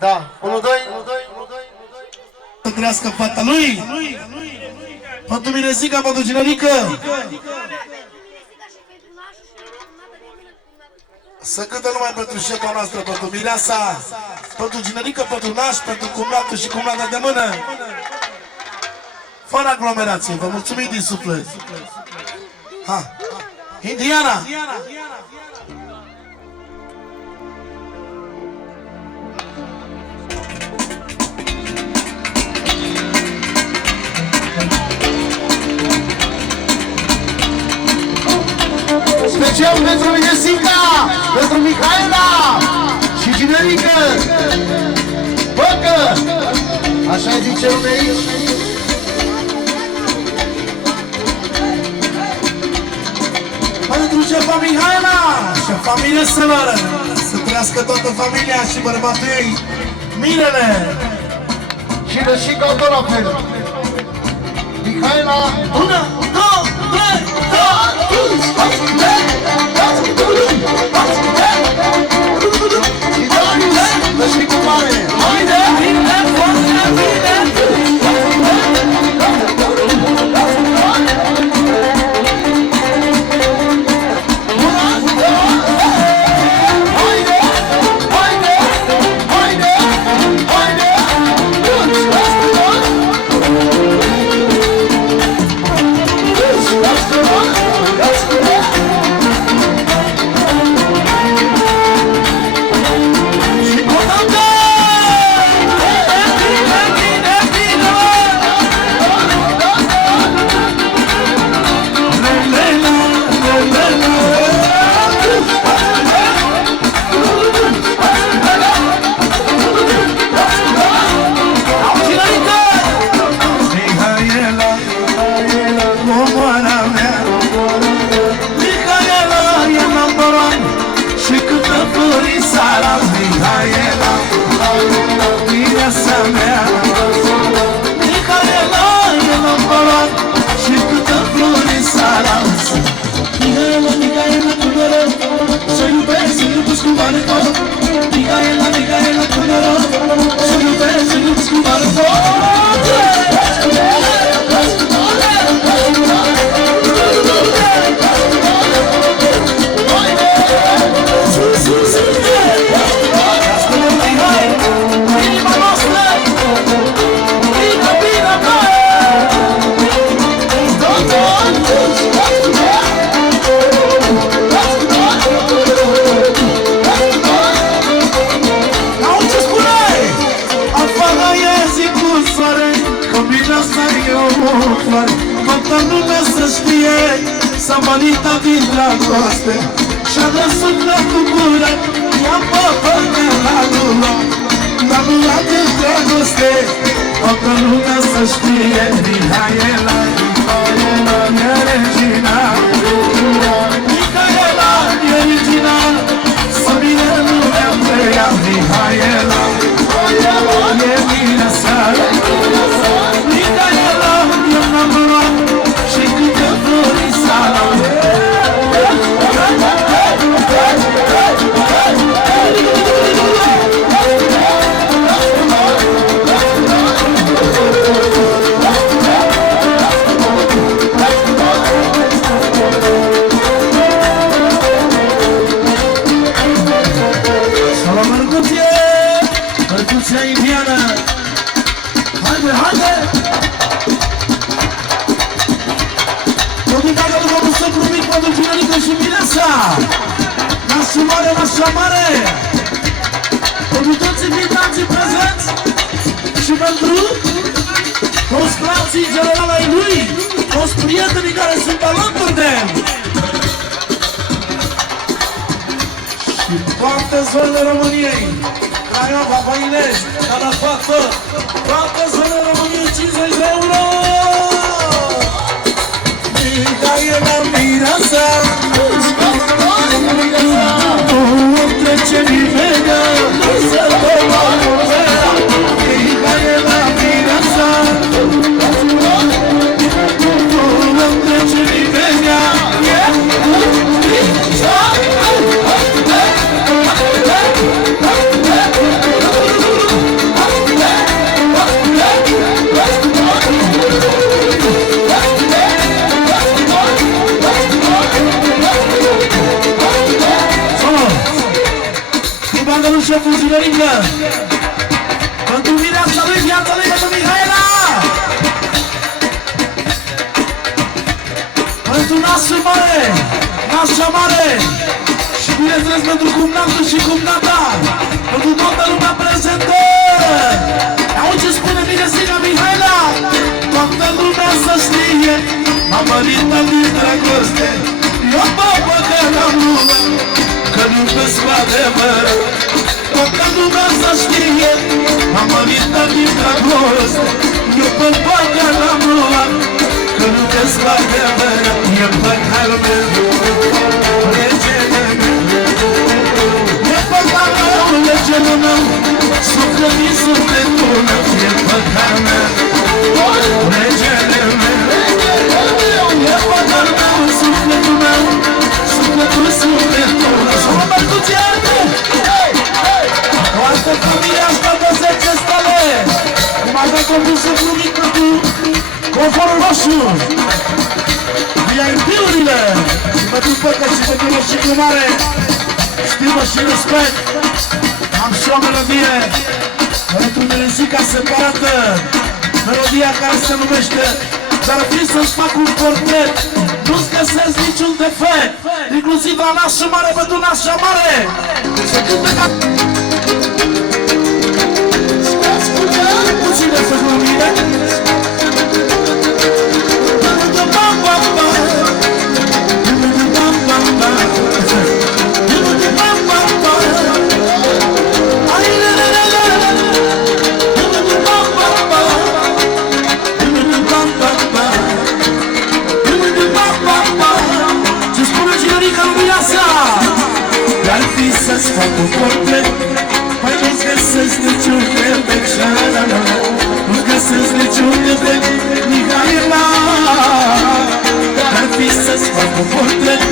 Da, 1, 2. Să crească fata lui. Pentru Mirezica, pentru Ginerică. Să cântă numai pentru șefa noastră, pentru Mireasa, pentru Ginerică, pentru naș, pentru cumnatul și cumnata de mână. Fără aglomerație, vă mulțumim din suflet. Ha. Indiana! Special pentru Mirezica, pentru Mihaela și Ginerică. Băcă! Așa-i zice lumea aici. Pentru șefa Mihaela și familia Sălără. Să trăiască toată familia și bărbatul ei, Mirele. Și Rășica tot la fel. Mihaela. 1, 2, 3, 4. Rășica mare. Samanita din dragoste și-a dat sufletul gură, i-a păpăt de la lula. Dar nu la de dragoste, toată lumea să știe. Mihaela, Mihaela, e regina. Mihaela, e regina. Să vină lumea pe ea. Mihaela, e bine seara. Mihaela, e enamorat și câte flori sala. Percuția indiană. Haide, haide! Dedicată după Musocru Mic pentru Ginerică și Mireasa. Nașul mare, nașa mare. Pentru toți invitații prezenți și pentru toți frații generali ai lui, toți prietenii care sunt alături de el. Și toate zonele României. Craiova, Văinești, Calafat, toate zonele României, 50 de euro! Mihaela, Mireasa, nu trece nimeni, să toma lumea. Mihaela, Mireasa, nu trece nimeni. Viorică, pentru viața lui, pentru Mihaela, pentru nasul mare, nașa mare și bineînțeles pentru cumnatul și cumnata, pentru toată lumea prezentă. Auzi ce spune bine Siga Mihaela? Toată lumea să știe, m-am mărit din dragoste, eu mă păcăram lumea, că nu-mi cu adevărat. Toată lumea să știe, m-am mărit din dragoste, eu mă păcăram lumea, că nu-mi cu adevărat. E păcăl meu, regele meu, e păcăl meu, regele meu, suflet-mi sufletul meu, e păcăl meu, regele meu, e păcăl meu, sufletul meu, sufletul meu. Și mă merguți iartă, o altă familie asta de 10 stele, cum avea condusul lumii pentru conforul roșu, VIP-urile, și pentru păcă și pentru roșică mare, stimă și respect. Am și o melodie pentru Melisica separată, melodia care se numește Dar fi să-ți fac un portret, nu-ți găsesc niciun defect, inclusiv la nașa mare pentru nașa mare. Se cântă ca... Puține să glumine. Să-ți fac un portret, mai nu-ți găsesc niciun defect, nu-ți găsesc niciun defect, Mihaela. Dar fi să-ți fac un portret,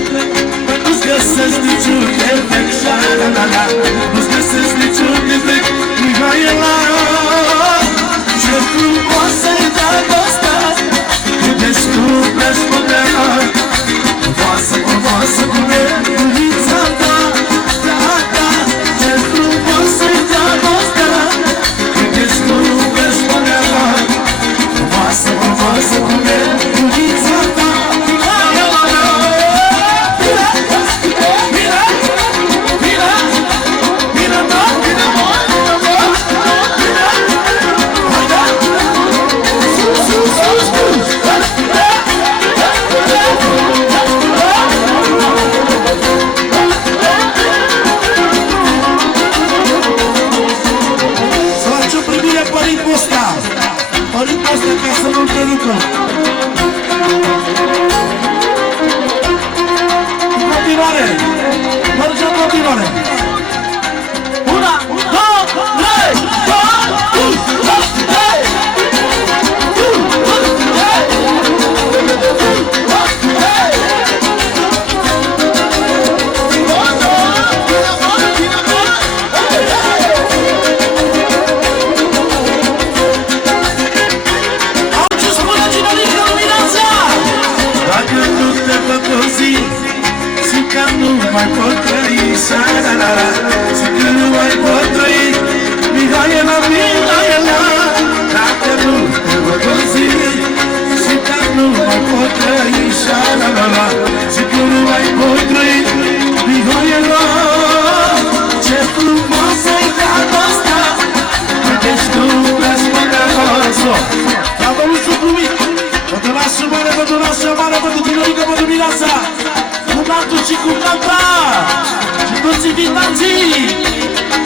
mai nu-ți găsesc niciun defect, nu-ți găsesc niciun defect, Mihaela. Ce frumoasă-i dragostea, cât de scumplă-și puterea, frumoasă, frumoasă cum e iubița ta.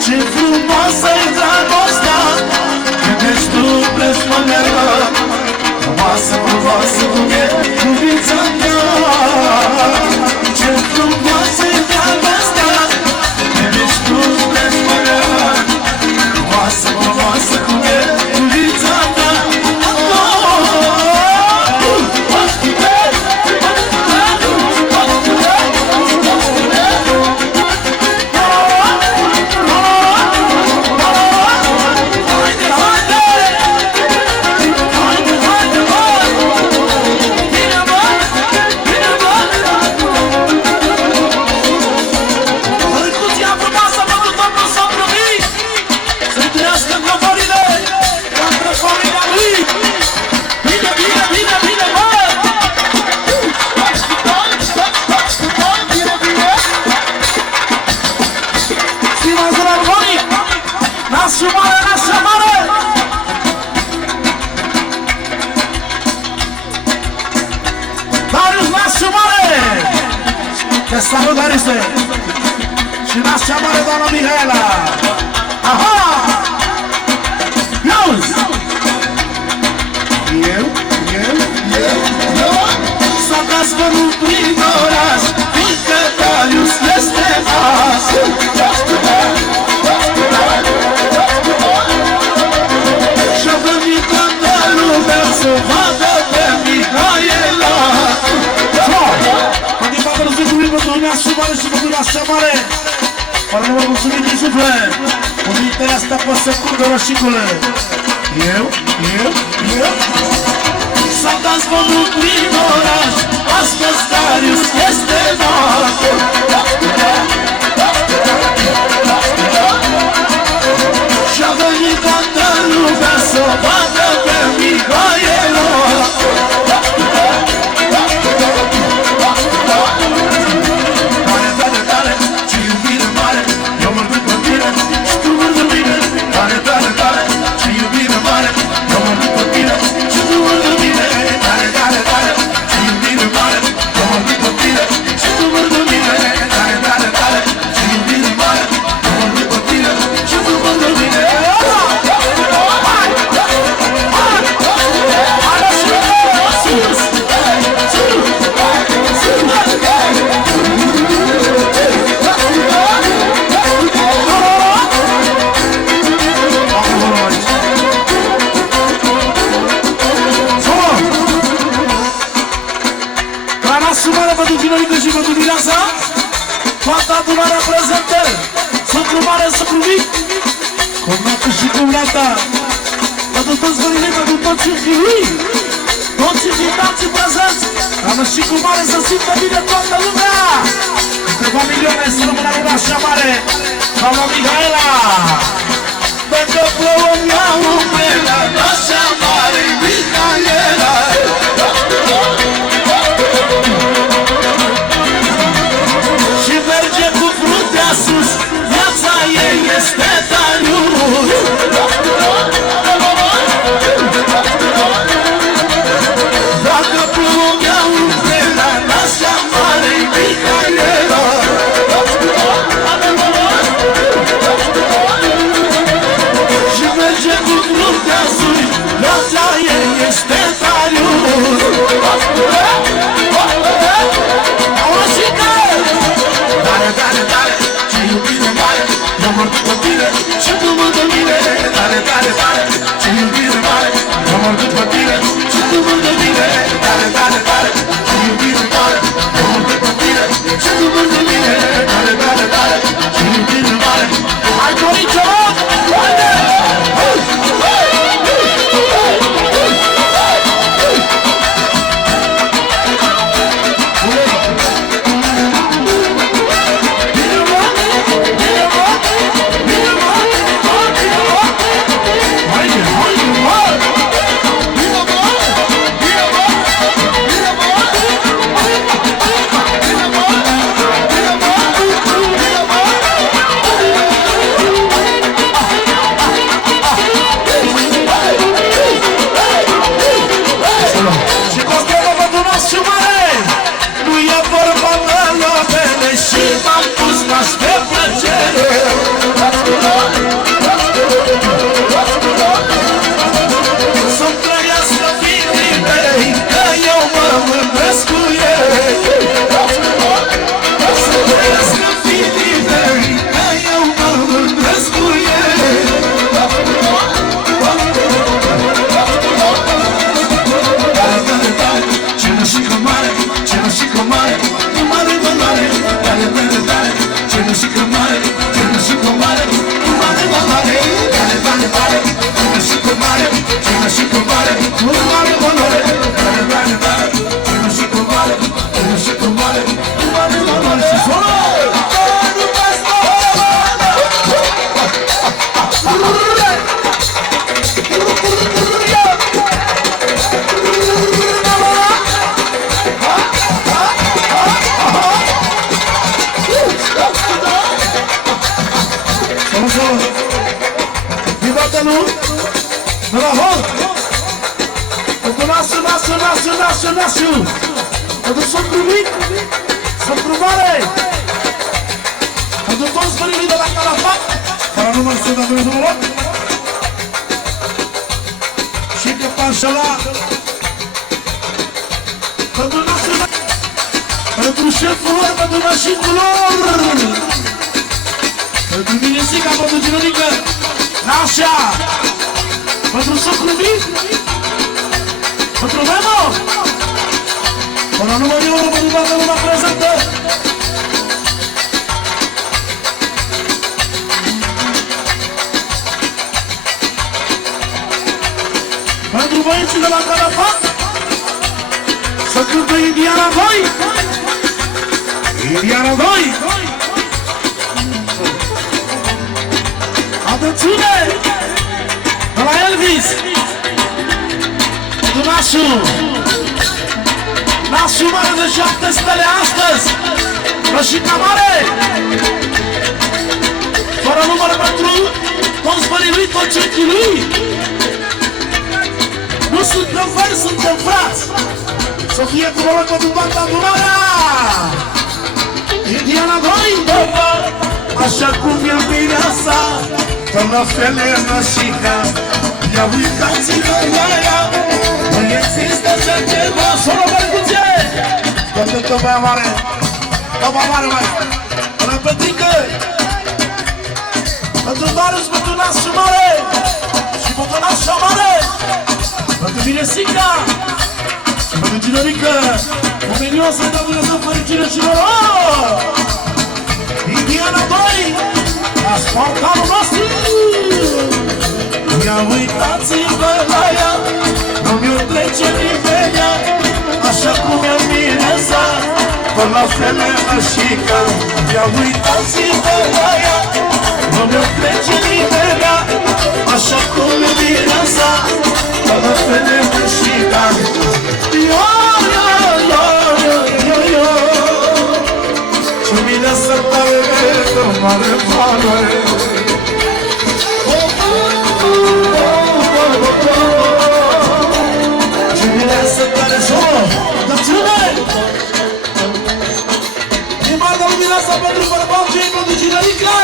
Ce frumoasă-i dragostea, cât de scumplă-și mânerea, frumoasă, frumoasă cum e iubița mea. Ce frumoasă-i dragostea, cât de scumplă-și mânerea, frumoasă, frumoasă cum e iubița mea. nașa mare! Darius, nașa mare! Te salut, Darise! Și nașa mare, doamna Mihaela! Aha! Iauzi! Eu? S-a dezvălut prin oraș, fiindcă Darius este azi. Și-a venit toată lumea să vadă pe Mihaela. Când e fata război pentru lumea și mare și pentru nașa mare, fără nu vă mulțumim din suflet. Cuvintele astea pe secundă, rășicule. Eu? S-a dezvălut prin oraș, astăzi Darius este noapte. Și-a venit toată lumea să vadă pe Mihaela. Tare, ce iubire mare, eu mă duc pe tine și tu mă duc mine. Tare, ce iubire mare, eu mă duc pe tine și tu mă duc mine. Tare, ce iubire mare, eu mă duc pe tine și tu mă duc mine. Tare, ce iubire mare, eu mă duc pe tine și tu mă duc mine. Pentru Ginorică și pentru Mireasa, toată adunarea prezentă, socru mare, socru mic, cumnată și cumnata, pentru toți vărinii, pentru toți fiii, toți invitații prezenți, doamnă și cu mare să simtă bine toată lumea, câteva milioane să rămână în așa mare, doamna Mihaela, pentru plouă mi-a umbrela, așa mare, Mihaela. Sus, viața ei este Darius. Dacă plouă mi-a umbrela, nașa mare-i Mihaela. Și merge cu fruntea sus, viața ei este Darius. Eu mă duc pe tine și tu mă duc mine. Tare, ce iubire mare, eu mă duc pe tine și tu mă duc mine. Tare, ce iubire mare, eu mă duc pe tine și tu mă duc mine. Tare, ce iubire mare. Hai, Dorice, haide! Idelu de la Hort. Pentru nasul. Pentru socru mic, socru mare. Pentru toți părinții de la Calafat, fără număr să dă Dumnezeu rog. Și de Panșala. Pentru nasul, pentru șeful lor, pentru nașicul lor. Pentru Minesica, pentru Ginonică, Nașa. Pentru socru mic, pentru Memo. Până numărul 1, pentru toată lumea prezentă. Pentru băieții de la Calafat, să cântă Indiana 2. Indiana 2. Atențiune! De la Elvis. De Nașul mare de 7 stele astăzi. Rășica mare. Fără număr pentru toți banii lui, toți cechii lui. Nu suntem feri, suntem frați. Să fie cu rolă cu toată adunarea. Indiana 2. Așa cum e mireasa, că la fel e Rășica. Ia uitați-vă la ea. Nu există așa ceva. Solo Bărcuțe. Pentru toba mare. Toba mare, mai. Până Petrică. Pentru Darius, pentru nasul mare. Și pentru nașa mare. Pentru Minesica. Și pentru Ginonică. Omenios să-i dă Dumnezeu fericire și noroc. Indiana 2. Asfaltarul nostru. Ia uitați-vă la ea. Nu mi-o trece nimeni. Așa cum e Miresa, tot la fel e Rășica. Ia uitați-vă la ea. Nu mi-o trece nimeni. Așa cum e Miresa, tot la fel e Rășica. Yo. Și Miresa tare de mare valoare. Să tare solo, dați-ne! Din partea lumina asta pentru bărbați și pentru Ginonică!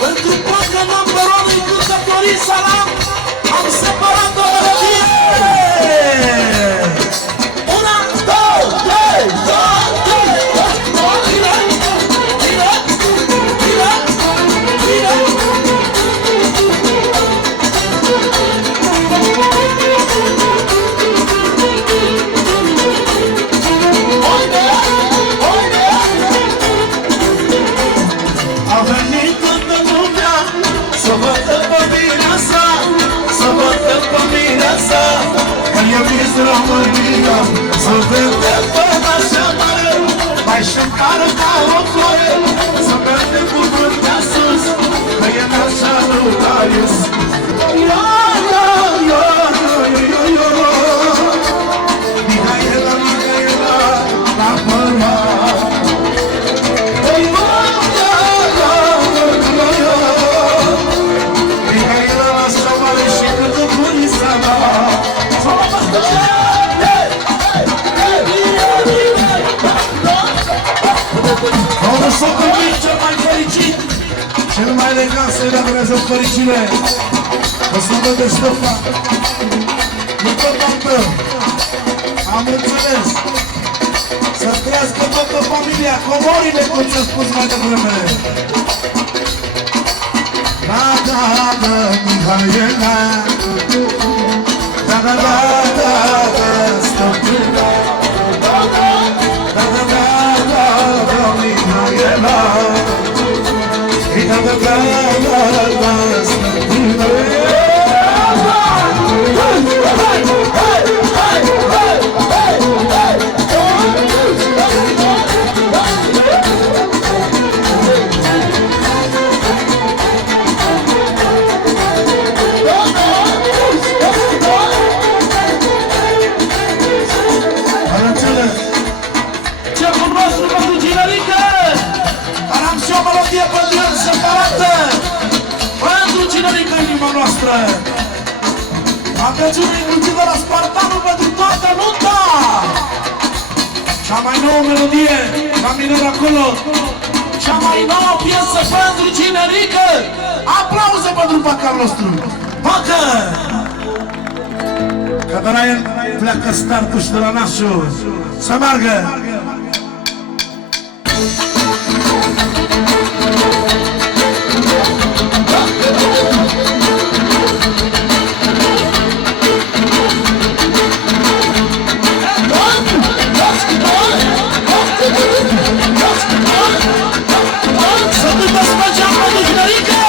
Pentru toată numărului cântătorii salam, am separat o melodie! 1, 2, România, să vedem până așa mare, mai șampară ca o floare, să mergem cu vârtea sus, că e așa lui Darius. Mihaela, la părat. Mihaela, la așa mare și câtă bunisa mea. Au socul mic cel mai fericit, cel mai elegant să-i dea Dumnezeu fericire. O să văd de Ștefan. Nu tot am tău. Am înțeles. Să trăiască toată familia, comorile, cum ți-a spus mai devreme. Da, Mihaela. Da, stăpâna. Mihaela. Ce frumos pentru Ginonică! Dar am și o melodie pentru vieți separate pentru cinerica inima noastră. Atențiune inclusivă la Spartanul pentru toată nunta. Cea mai nouă melodie, la minor acolo. Cea mai nouă piesă pentru cinerică. Aplauze pentru pacal nostru. Pacă! Că de la el pleacă startul și de la nasul. Să meargă! Să ducă special pentru cinerică!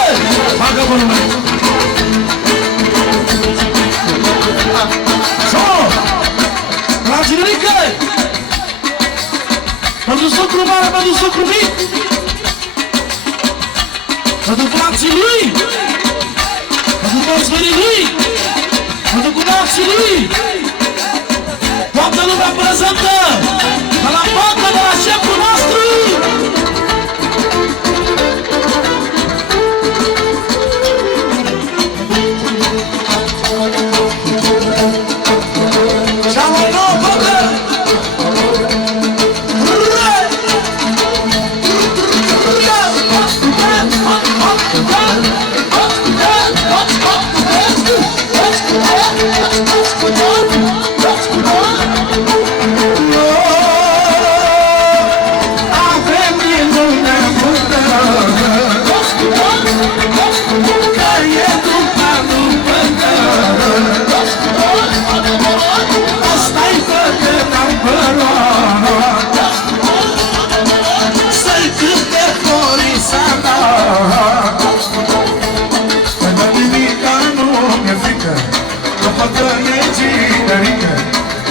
Bagă volume! La cinerică! Pentru sucru mare, pentru sucru mic! Pentru frații lui! Pentru toți verii lui! Pentru cunații lui! Toată lumea prezentă! De la bancă, de la șeful nostru! Cea mai nouă bancă!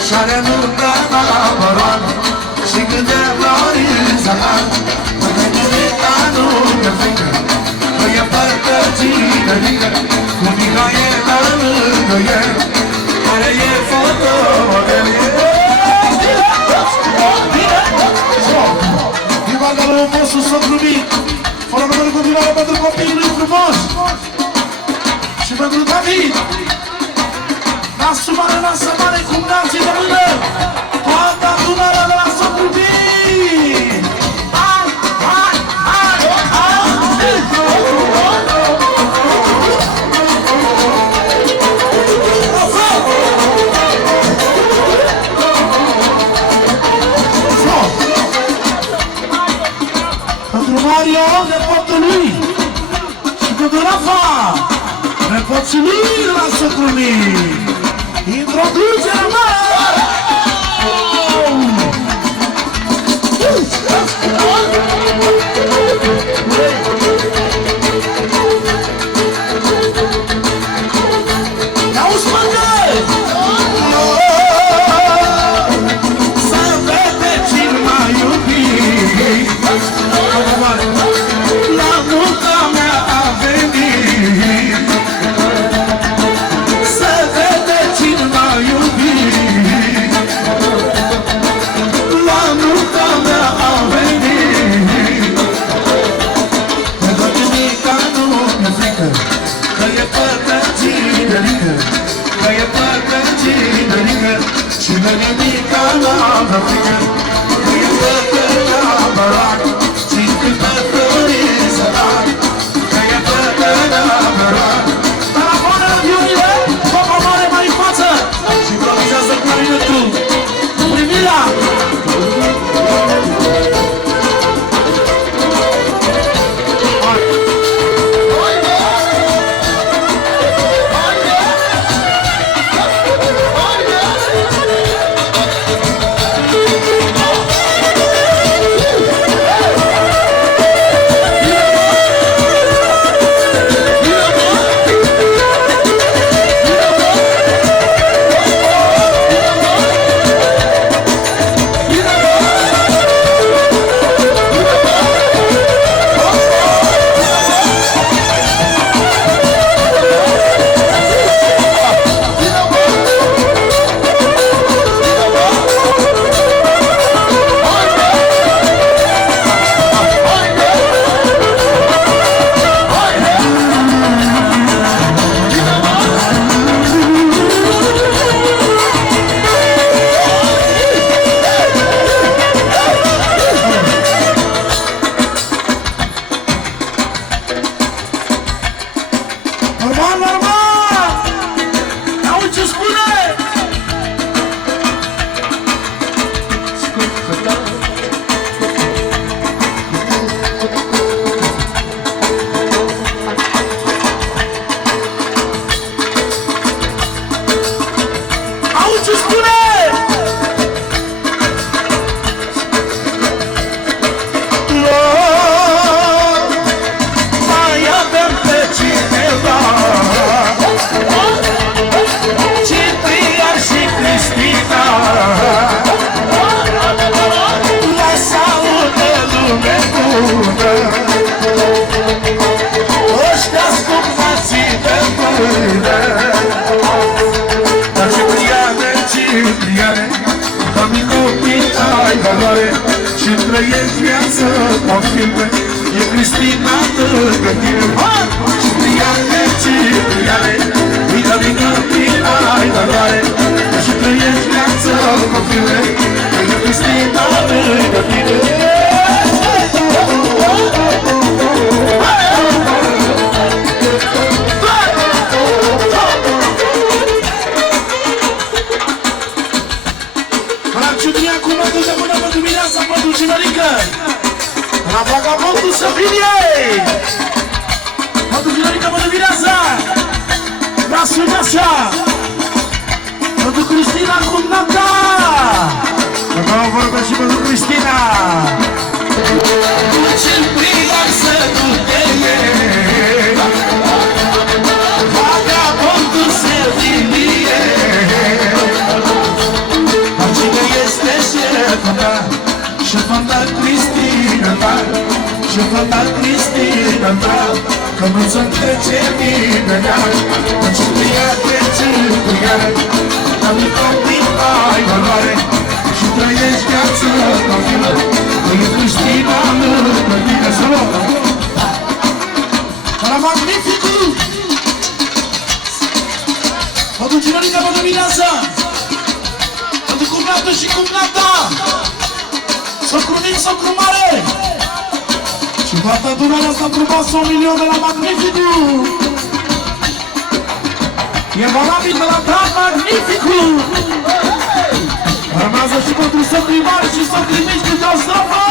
Și-are nunta la băroană Și când de floriza Până nimica nu mi-e frică Că e părtăcină mică Cu Mihaela lângă el Care e fotomodel Viva de la omosul socru mic Fără numărul continuare pentru copiii lui frumos Și pentru David Nasul mare, nasă mare, cum dați de mână Toată adunarea de la socru mic Hai, hai, hai, hai Pentru Mario, nepotul lui Și pentru Rafa Nepoții lui de la socru mic Introducerea mare! Ia-uși mângă! Să vede cine m-a iubit La nunta mea a venit Să vede cine m-a iubit La nunta mea a venit Pentru nimica nu mi-e frică Că e părtăcinerică Că e părtăcinerică Și de nimica n-am frică Că e părtăcinerică bărac Și când părtăcinerică sărac Că e părtăcinerică bărac Dar la bună viunile Popa mare mai în față Și improvizează clarinetul Primirea Normal, normal! Auzi ce spune? Auzi ce spune? Mai avem pe cineva, Ciprian și Cristina, lasă-audă lume bună, ăștia-s curmații de mână. Dar Cipriane, Cipriane, că-mi copii ai valoare și trăiești viață ca filme, e Cristina lângă tine. Cipriane, Cipriane, că-mi copii ai valoare și trăiești viață ca filme, e Cristina lângă tine. Ciunia cu mătul de până pentru mireasa, pentru cinerică. La vagabondul să vine! Pentru cinerică, pentru mireasa. Brasul așa. Pentru Cristina cu nata. Acum vorbesc și pentru Cristina. Ce-l prigat să nu te iei, vagabondul să vine. Șefa ta Cristina ta, șefa ta Cristina ta, că nu-ți întrece minea, că Cipriane, Cipriane, că-mi copii ai valoare și trăiești viață ca filă, că e Cristina lângă tine. Să luăm! La magnificul! Pentru cinerică, pentru mireasa, pentru cumnată și cumnata, socru mic, socru mare, și toată adunarea asta frumoasă, 1 milion de la Magnificul. E valabil de la Dan Magnificul. Urmează și pentru socrii mari și socrii mici câte o strofă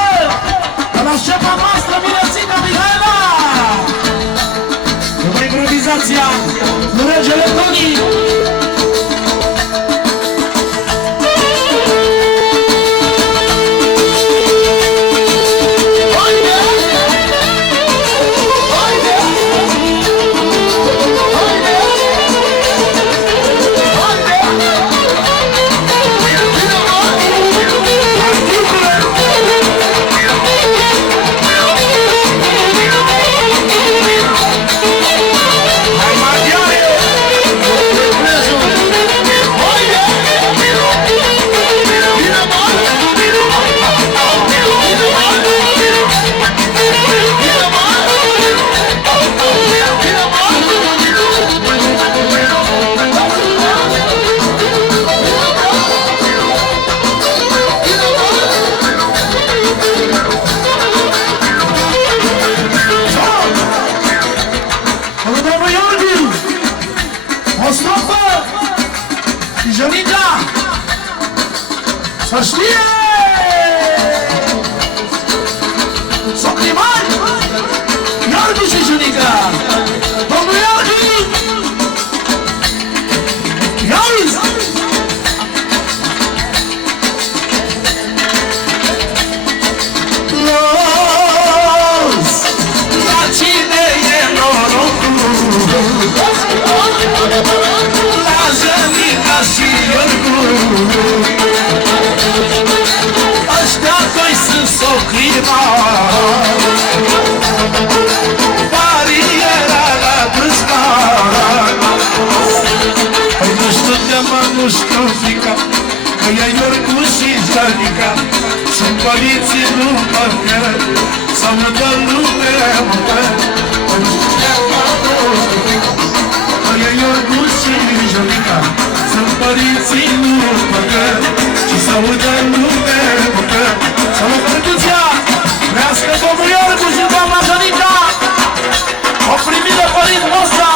de la șefa noastră, Mirețica Mihaela. După improvizația lui regele Toni. Să știe! Socrii mari! Iargu și Junica! Domnul Iargu! Ia-uzi! Los! La cine e norocul? La Junica și Iargu! Ăștia doi sunt socrii mari, bariera la dânsmari. Păi nu știu de mă, nu știu frica, că e Iorgu și Junica sunt părinții lui Măcăr, sau nu dă lume măcar. Păi nu știu de mă, nu știu frica, că e Iorgu și Junica sunt părinții lui Măcăr, și s-audă lume măcar. Să mă percuția, vrească domnul Iorgu și doamna Junica, o primire părinți noastră,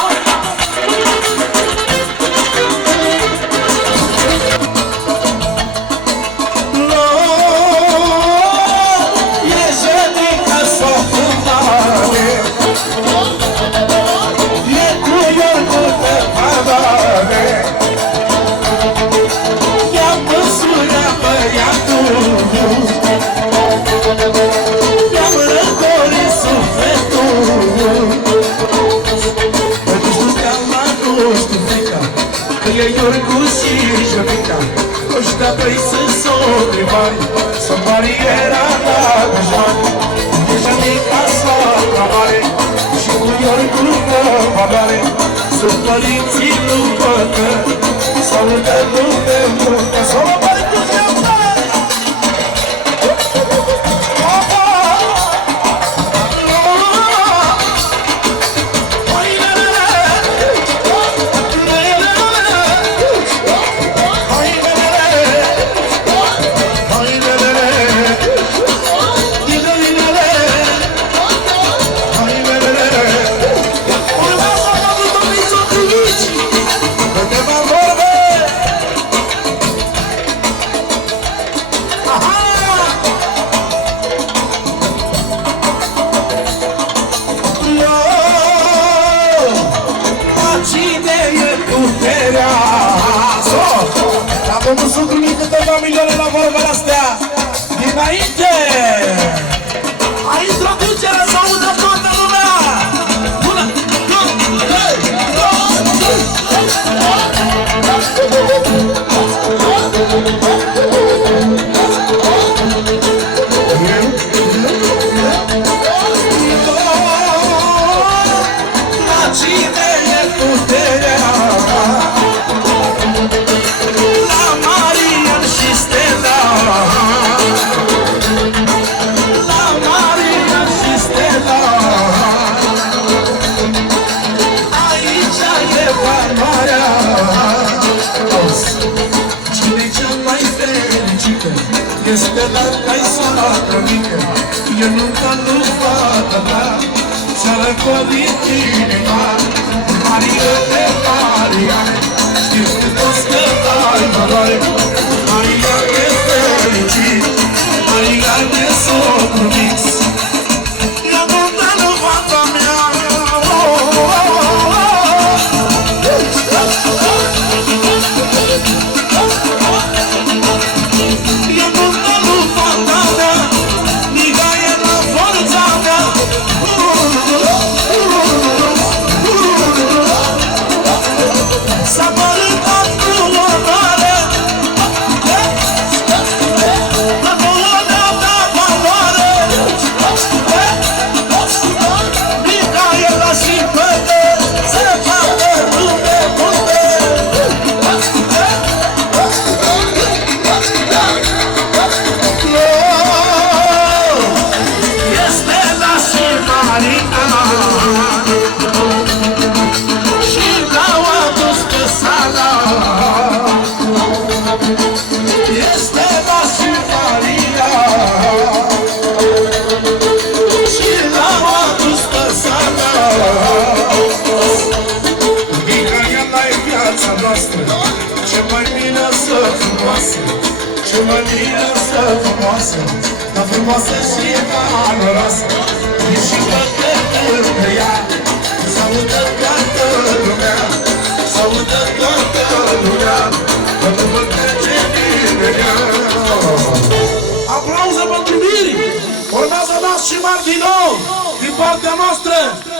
vrea trăi să sotri bani, să bariera la dușmani. Deja din casa la mare și cu iori după valoare, sunt părinții după că salută lume multă. Să mă bari cu dreapta! Domnul s-a primit câteva milioane la vorbele astea dinainte. Aici traducerea să audă toată lumea! Bună! La cine e puterea? Este la cai soară mică, eu nunca nu fata mea, s-a răcolit inima. Mariane, Mariane, știu că toți că ai valoare. Mariane fericit, Mariane socru mix, eu nunca nu fata mea. Ce mămiresă frumoasă, dar frumoasă și valoroasă. E și păcătul pe ea, s-audă toată lumea, s-audă toată lumea, că nu vă trece nimeni. Aplauze pentru Miri! Urmează Nas și Martino din partea noastră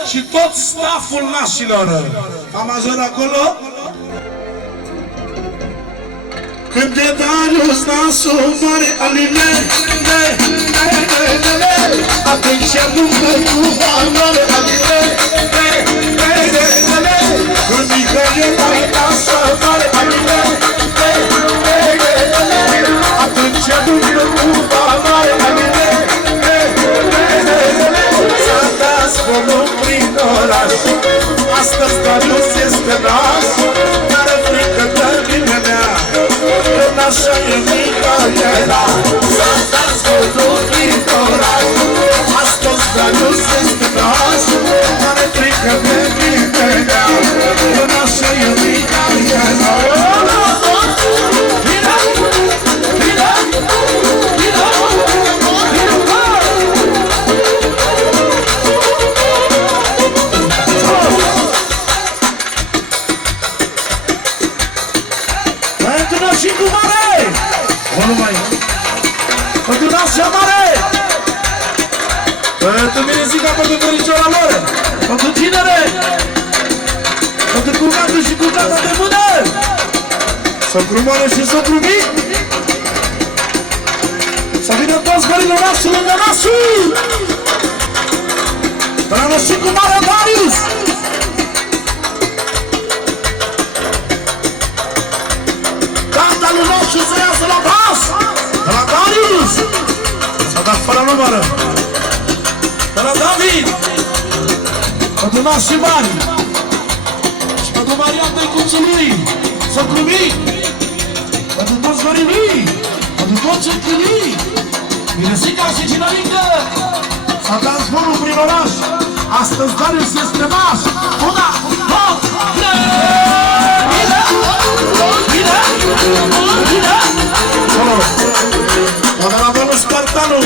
și tot stafful nașilor. Am ajuns acolo? Când te Darius nasul mare alile, atunci aducă cu valoare alile, când Mihail ai nasul mare alile, atunci aducă cu valoare alile, s-a dat scolul prin oraș, astăzi Darius este nas, n-are frică de mine mea. Așa e Mihaela, s-a dat scolul din oraș, astăzi Darius este nas, n-are frică de nimeni. Așa e Mihaela. Și cu mare! Continuați mare! Pentru Mirezica, pentru Măricioara lor! Pentru tinere! Pentru cucatul și cucata de mână! Să Socru mare și socru mic. Să vină toți gările nasul lângă nasul. Dragă și cu mare Darius. Tatălui nostru să iasă la bas. De la Darius. S-a dat fără numără. De la David. Pentru nașii mari. Și pentru Maria Tăicuțului. Socru mic. Pentru toți gării lui. Pentru toți închilii. Miresica și Cinărică. S-a dat zborul prin oraș. Astăzi Darius este naș. Una, două, trei. Bine! Bine! Bine! Mă la domnul Spartanu.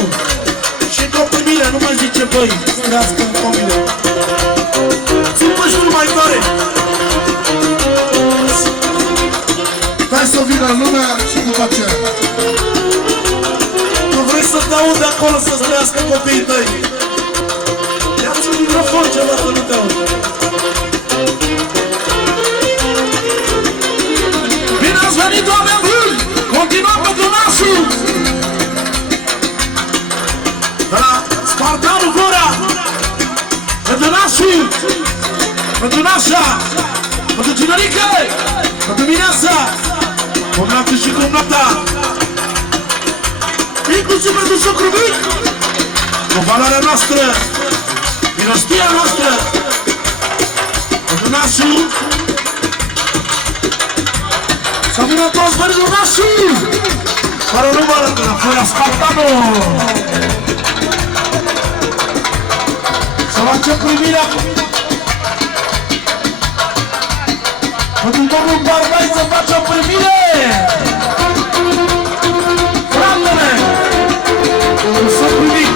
Și comprimile, nu mai zice băi. Strească în comprimile. Țipă și mai tare. Stai să vină lumea și după aceea. Nu vrei să te aud de acolo să-ți trăiască copiii tăi. Ia-ți un microfon ceva să nu te aud. Bine ați venit, oameni buni! Continuăm pentru nasul! De la Spartanu Gura! Pentru nasul! Pentru nașa! Pentru Cinărică! Pentru Mineasa! Cum noapte și cum noaptea! Inclusiv pentru socru mic! Cu valoarea noastră! Dinastia noastră! Pentru nașul! Să vină toți pentru nașul! Fără numără, fără Spartanu! Să facem primirea! Pentru domnul Bardai să face o primire! Fratele! Să primim!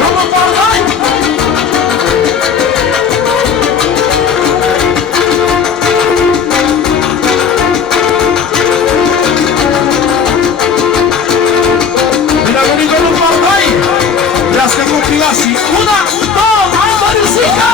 Domnul Bardai! Bine a venit domnul Bardai! Trească copilașii! Una, două, hai Mariusică!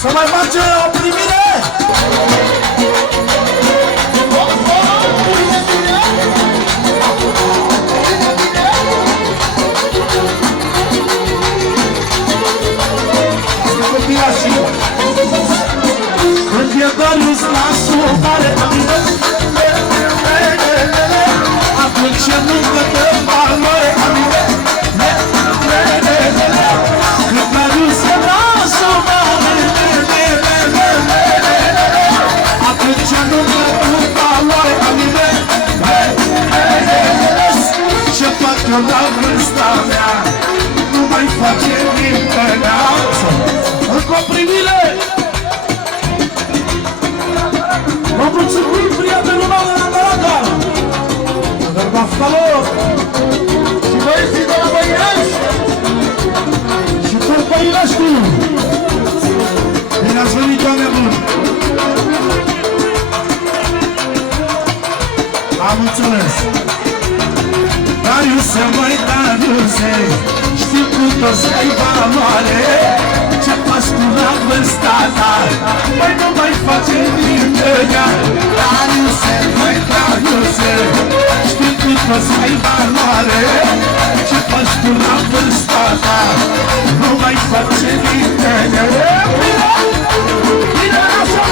Să mai face o primire! Asta copilașii! Când e Darius nasul mare, atunci e muncă de valoare, când Darius e nasul mare, atunci e muncă de valoare, ce fac eu la vârsta mea, nu mai face nimeni. Încă o primire! Mă mulțumim, prietenul meu de la Galaga! Dar baftalor! Și băieții de la Băirești! Și tot Băireștiu! Bine ați venit, oameni buni! Am înțeles! Dariuse, măi, Dariuse, știu cu toți că-i valoare, ce faci tu la vârsta ta, măi, nu mai face nimeni. Dariuse, măi, Dariuse, știu cu toți că-i valoare, ce faci tu la vârsta ta, nu mai face nimeni. Bine, așa,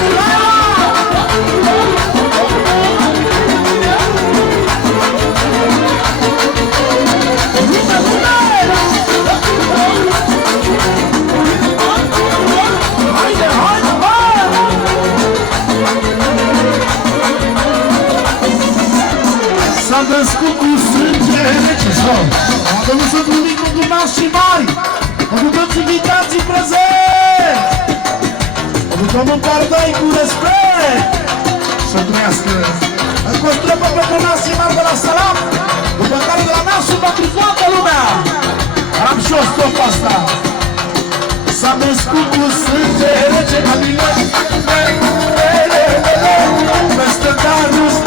s-a născut cu sânge rece sau a domnul să primic cu nașii mari, cu toți invitații prezenți, cu domnul Bardai cu respect, să trăiască. Încă o străpă pentru nașii mari de la Salam, după care de la nașul pentru toată lumea. Am și o stropă asta. S-a născut cu sânge rece ca mine, peste Darius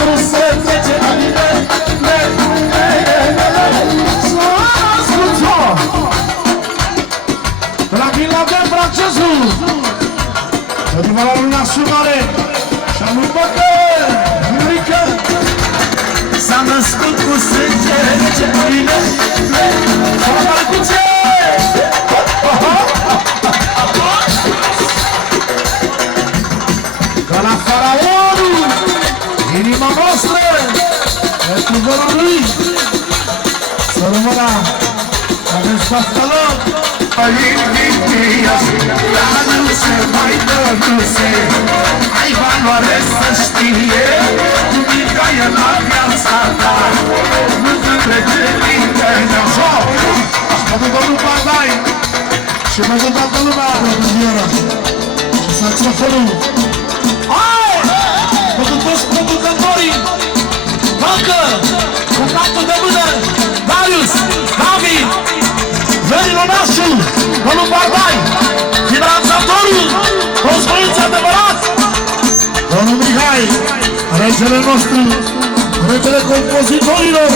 rece, bine, sau la cuțe! Ca la faraonul, inima noastră, pentru vărul lui, să rămână, aveți pastalon. Dar nu se mai dă, nu se ai valoare să știe nimica e la viața ta. Nu te trece nimeni așa. Mă duc domnul Bandai și mă duc toată lumea și saxofonul. Hai! Mă duc toți producătorii, Bancă, cu capul de mână, Darius, David, Verin Onașu, domnul Bandai, finanțatorul, toți băieți adevărați, domnul Mihai, regele nostru, regele compozitorilor.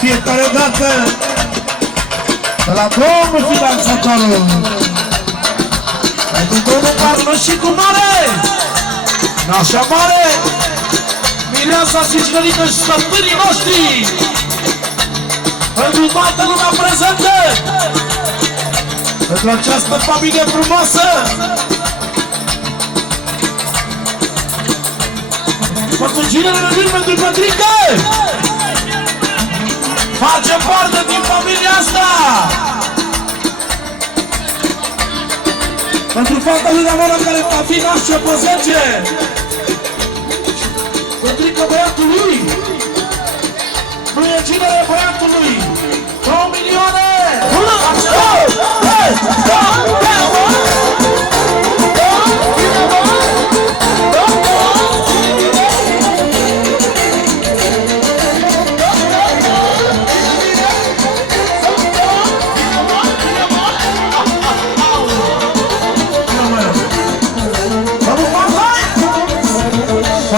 Fiecare dată de la domnul finanțatorul pentru domnul Parnă și cu mare nașa mare Mireasa Țicălică și stăpânii noștri pentru toată lumea prezentă pentru această familie frumoasă pentru ginele de vin pentru Petrică face parte din familia asta! Pentru fata lui Ramona care va fi nașă pe 10! Petrică băiatul lui! Nu e cinele băiatul lui! 2 milioane! Bună!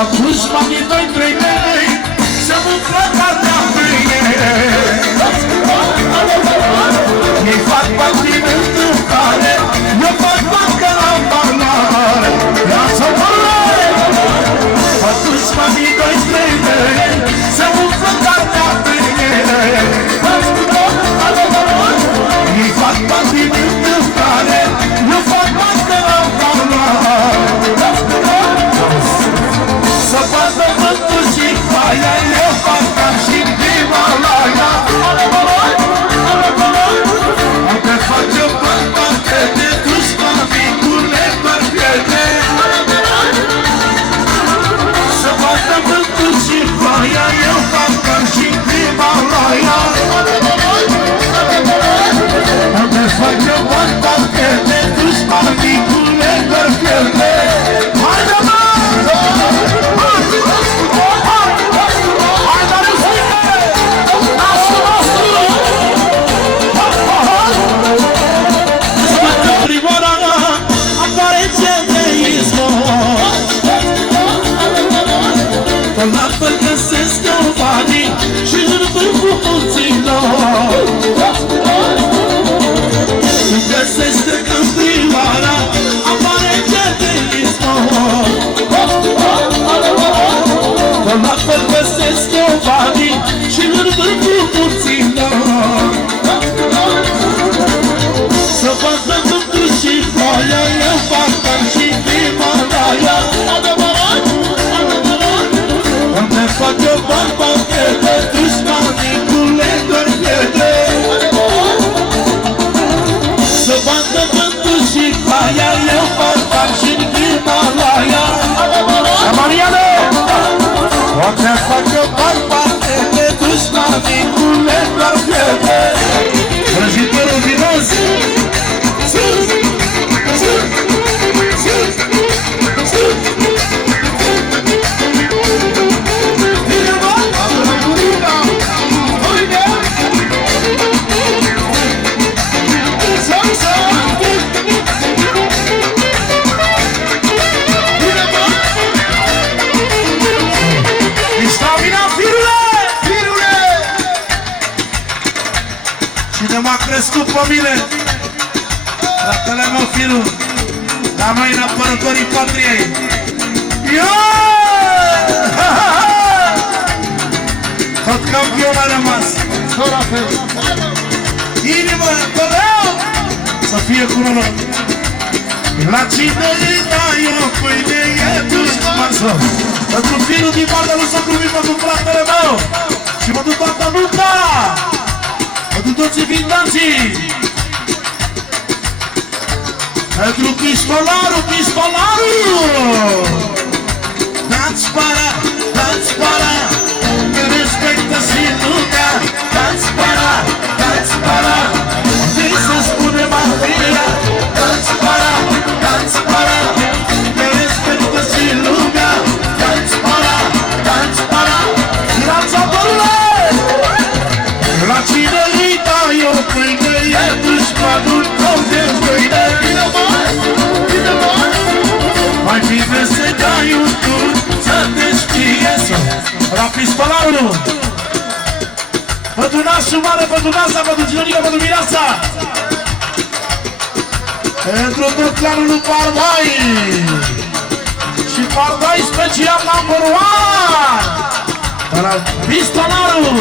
Atunci m-am din 2-3 lei să-mi umflă cartea mâine. Ei fac partimentul care eu fac bancă la valoare. Ia-ți-o valoare! Atunci m-am din 2-3 lei să-mi umflă cartea mâine. Ei fac partimentul care eu fac bancă la valoare. Să facă vântul și faia, eu fac ca și Himalaia. Dacă face bani, parcă te duci ca micule perfecte. Să facă vântul și faia, eu fac ca și Himalaia. Dacă face bani, parcă te duci ca micule perfecte. Haide, mă! La fel găsesc eu banii și în vârful puților îmi găsește când prioara apare geteismul. La fel găsesc eu banii și în vârful puților să fac vântul și ploaia, eu fac bani și Himalaia. Unde fac eu bani, banchete, dușmanicule, doar pierde. Să bandă vântul și ploaia, eu fac bani și Himalaia. Mariano! Unde fac eu crescut pe mine fratele meu Firu, la noi în apărătorii patriei. Tot campion a rămas. Inimă, coleu, să fie cu noroc. La cine îi dai o pâine e dușman. Pentru Firu din partea lui Socrubii, pentru fratele meu și pentru toată Luca, pentru toți invitanții, pentru pistolarul, dați para, că respectă și lumea. Dați para, trebuie să spune mafia. Dați para, că respectă și lumea. Dați para, lanțatorule! La cine îi dai o pâine e dușmanul tău de pâine. Mai bine să-i dai un tur, să te știe să. La pistolarul, pentru nașul mare, pentru Nasa, pentru Ginonică, pentru Mireasa, pentru tot clanul lui Pardai și Pardai special number 1. La pistolarul,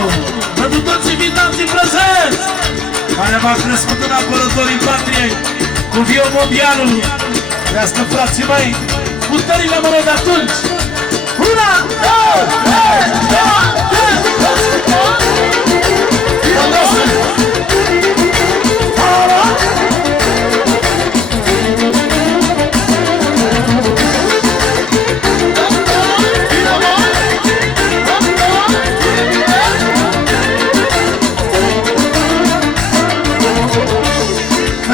pentru toți invitanții prezenți, care v-a crescut în apărătorii patriei, cu Vio Mondialul. Trească, frații mei, puterile mele de atunci. Una, două, trei,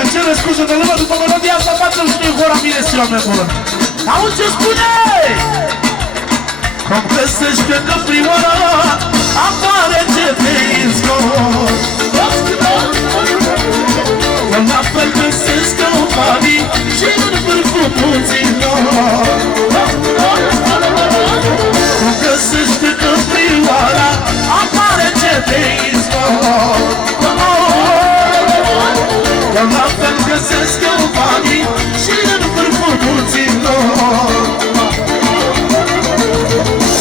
îmi cere scuze de lume după melodia asta, facem și gura mine și la mea bună. Auzi ce spune? Cum găsește că prima apare ce te izgor. Că la fel găsesc că o banii și în vârful munților. Cum găsește că prima apare ce te izgor. Că la fel găsesc că o banii și în vârful munților.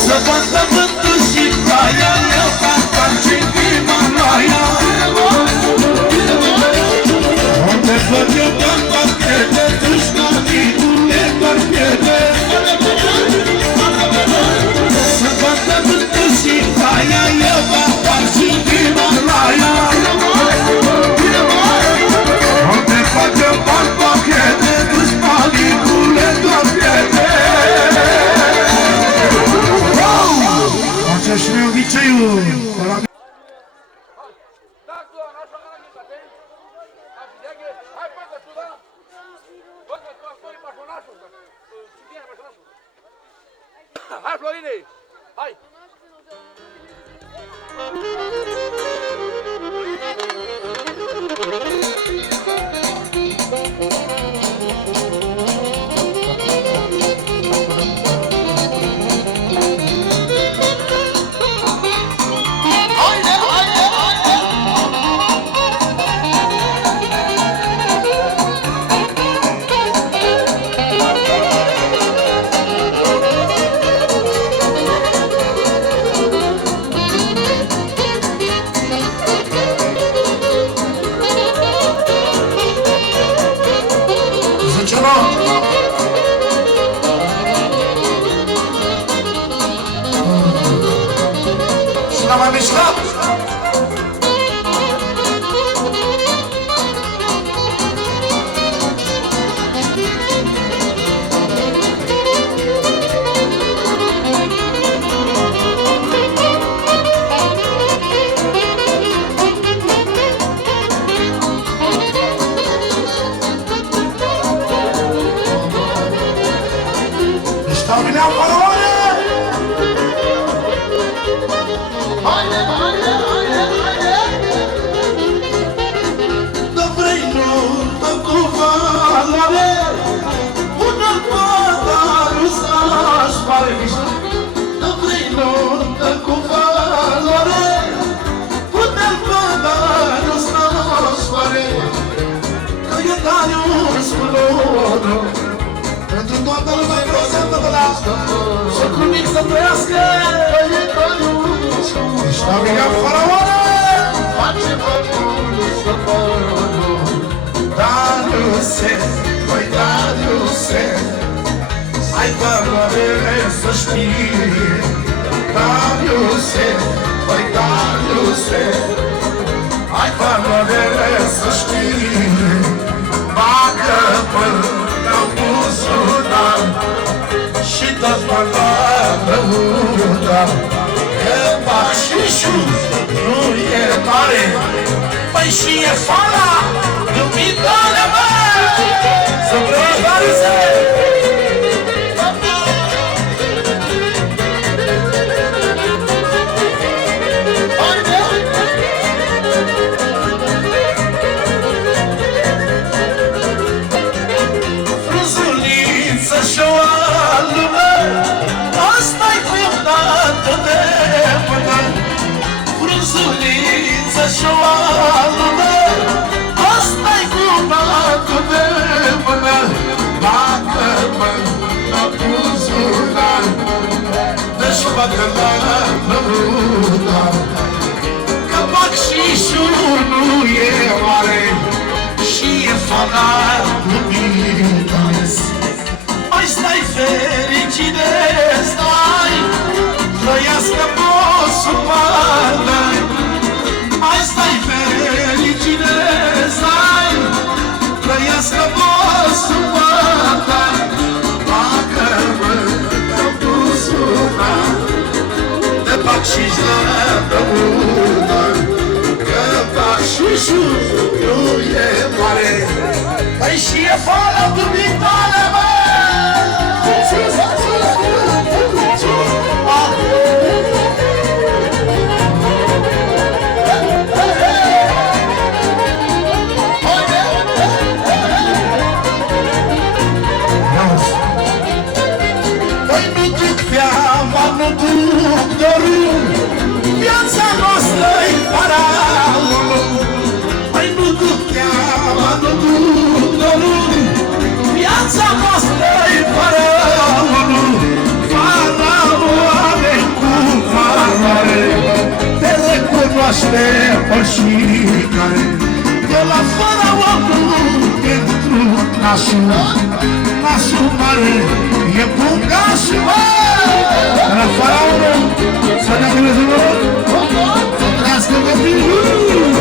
Să bată vântul și ploaia, eu fac bani și Himalaia. Unde văd eu bani, fac pierde, dușmanii le doar pierde. Să bată vântul și ploaia, eu fac bani și Himalaia. Unde văd eu bani, fac pierde, dușmanii le doar pierde. Așa mi-e obiceiul. Hai, Florine! Hai! N-am mai mișcat. Ești terminat, paroare? Socru mic să trăiască! Amiga faraoană! Dariuse, băi Dariuse, ai valoare să știi. Dariuse, băi Dariuse, ai valoare să știi. Bagă până buzunar și tot mă lăudă, că bacșișul nu e mare, păi și e fala iubitoare, mă! Să vrei, Dariuse! Asta-i cuvântul de mână, bagă-mă la buzunar, dă-și bagă-mă la lăuda, că bacșișul nu e mare și e fana iubitoare. Mai stai fericite, stai, trăiască bosul mare. Mai stai fericine, stai, trăiască bosul măta. Bagă-mă la buzunar, de bacșiș la lăudă, că bacșișul nu e mare, păi și e fără dumitare, mă! Viața noastră-i faraonul, mai nu duc teama, nu duc dorul. Viața noastră-i faraonul, faraoane cu valoare, te recunoaște oricare. De la faraonul pentru nașul mare, e bungașul mare. La faraonul, să ne Dumnezeu, să trăiască copilul!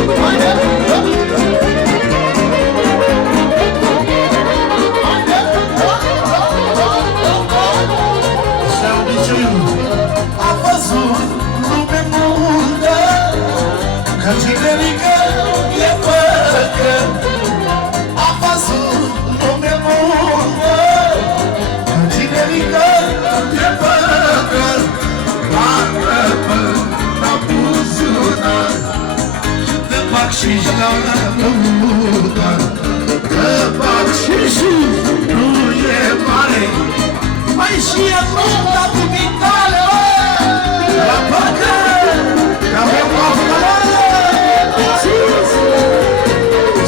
Așa obiceiul a văzut lume multă, că cinerică e păcăt. A văzut lume multă, că cinerică e păcăt. Bagă-mă la buzunar, de bacșiș la lăudă, că bacșișul nu e mare, mai și e multă dumitare, la păcăt, că avem o fălare! Sus!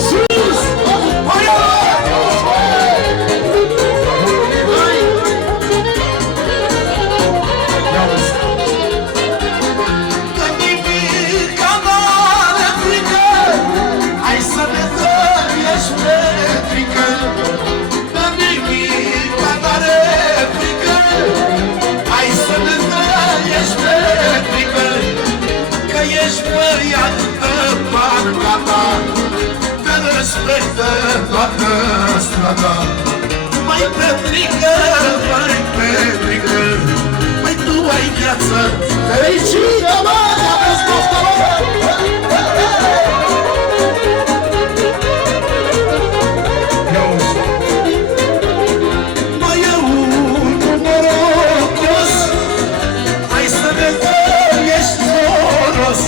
Sus! Toată strada, mai Petrică, mai Petrică, mai tu ai viață fericită, mă! Aveți poftă, mă! Mai e unul norocos, hai să ne trăiești noros.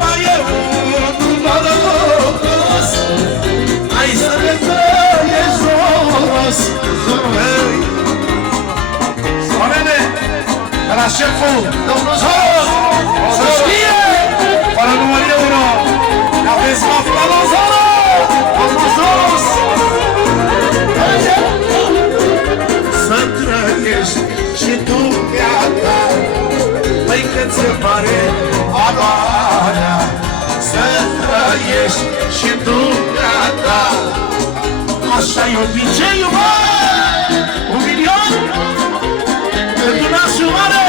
Mai e unul norocos, hai să ne trăiești noros. Soarele, de la șeful, domnul Jos, să știe, fără număr euro, că aveți mafla la zonă, domnul Jos. Să trăiești trăiești și dumneata. Păi cât se pare aloarea să trăiești și dumneata. Așa-i obiceiul, bă! 1 milion pentru nașul mare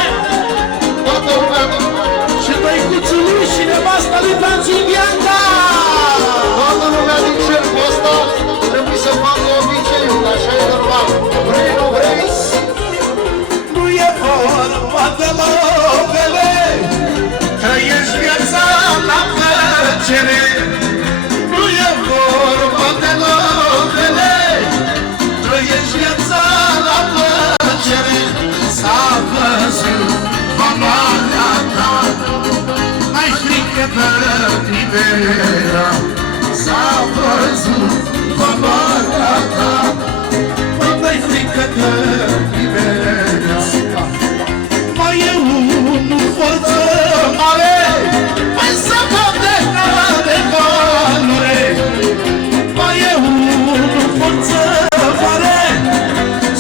și tăicuțul lui și nevasta lui Franții Bianca. Toată lumea din cercul ăsta trebuie să facă obiceiul, așa e normal. Vrei, nu vrei? Nu e vorba de lovele, trăiești viața la plăcere. Nu e vorba de lovele, trăiești viața la plăcere. S-a văzut valoarea ta, n-ai frică de libera. S-a văzut valoarea ta, n-ai frică de libera. Mai e unul forță mare, mai să poate de valoare. Mai e unul forță mare,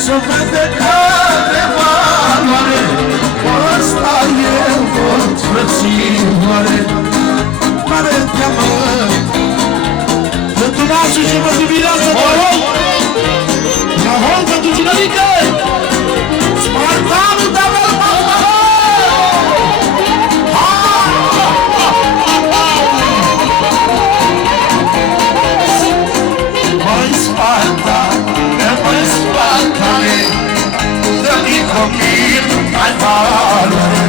să vede că de valoare. Ăsta e vot frățioare, mare teamă. Pentru nașul și pentru viață, la hol pentru Ginărică, Spartanul de la Măi Spartane, măi Spartane, dă-mi copil, ai valoare.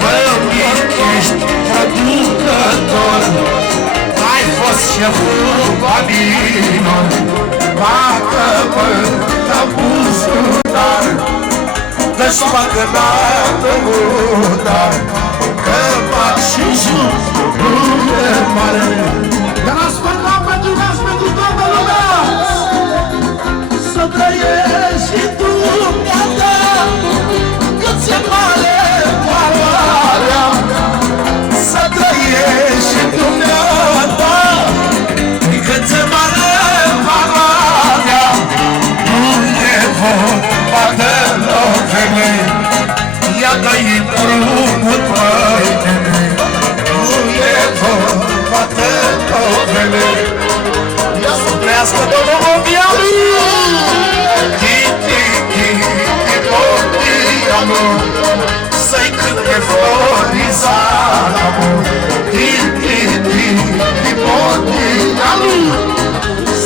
Bă, ești producător, ai fost șeful banilor. Bagă-mă la buzunar, dă-și bagă la tăutar, că fac și jur, lume mare. de la Spartan pentru nas, pentru toată lumea. Să trăiești și tu, gata, cât se mare valoarea. Să trăiești și dumneata, cât se mare valoarea. Nu e vorba de lovele, ia dă-i împrumut, măi nene. Nu e vorba de lovele, ia să trăiască domnul Mondialu. Chi-chi-chi, Mondialu, să-i cânte Florizana. Chi-chi-chi, Mondialu,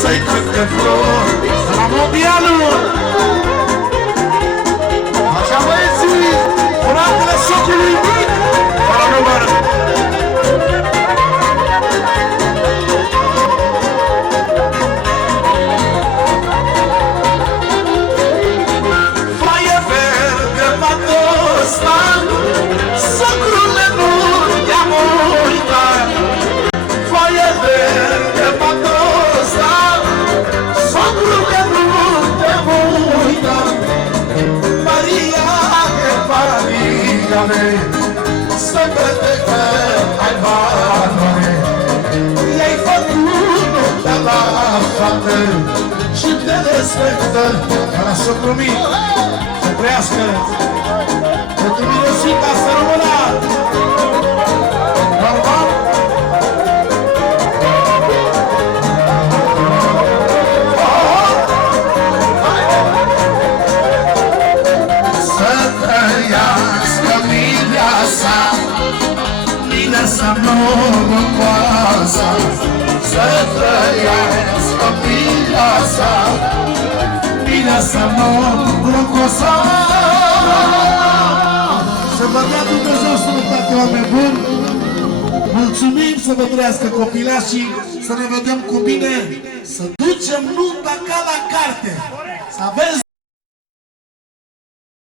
să-i cânte Florizana. La mondialul, Așa băieții! curatele socului, fără număr. Foaie verde m-a costat, socrule, nu te-am uitat. Foaie verde m-a costat, socrule, nu te-am uitat. Maria, Maria mea, să vede că ai valoare. I-ai făcut de la fată și te respectă. De la socrul mic, să trăiască. Pentru Mirosica, să rămână. Normal? Să trăiască mireasa, mireasa norocoasă. Să trăiască mireasa, mireasa norocoasă. Să vă dea Dumnezeu sănătate, oameni buni. Mulțumim, să vă trăiască copilașii, să ne vedem cu bine, să ducem nunta ca la carte, să aveți